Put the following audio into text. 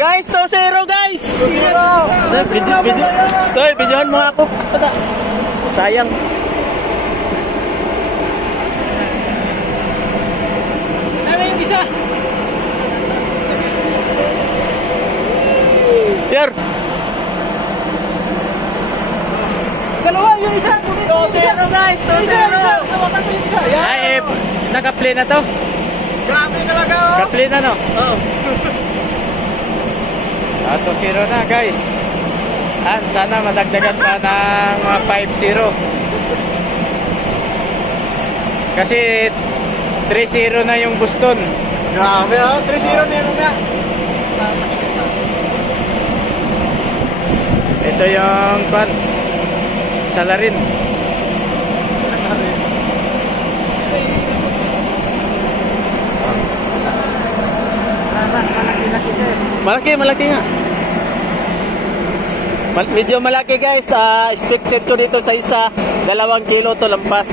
Guys, 2-0 guys. 2-0. Video. Stoy, videohan mo ako. Sayang. Sana yung isa. Here. Dalawa yung isa. 2-0 guys, 2-0. Ay, naka-play na to. Grabe talaga oh. Naka-play na no? Oo. 2-0 na guys. Sana madagdagan pa ng 5-0. Kasi 3-0 na yung Boston. Grabe oh, 3-0 meron nga. Ito yung Salarin. Malaki nga. Medyo malaki guys. Expected ko dito sa isa 2 kilo to lampas.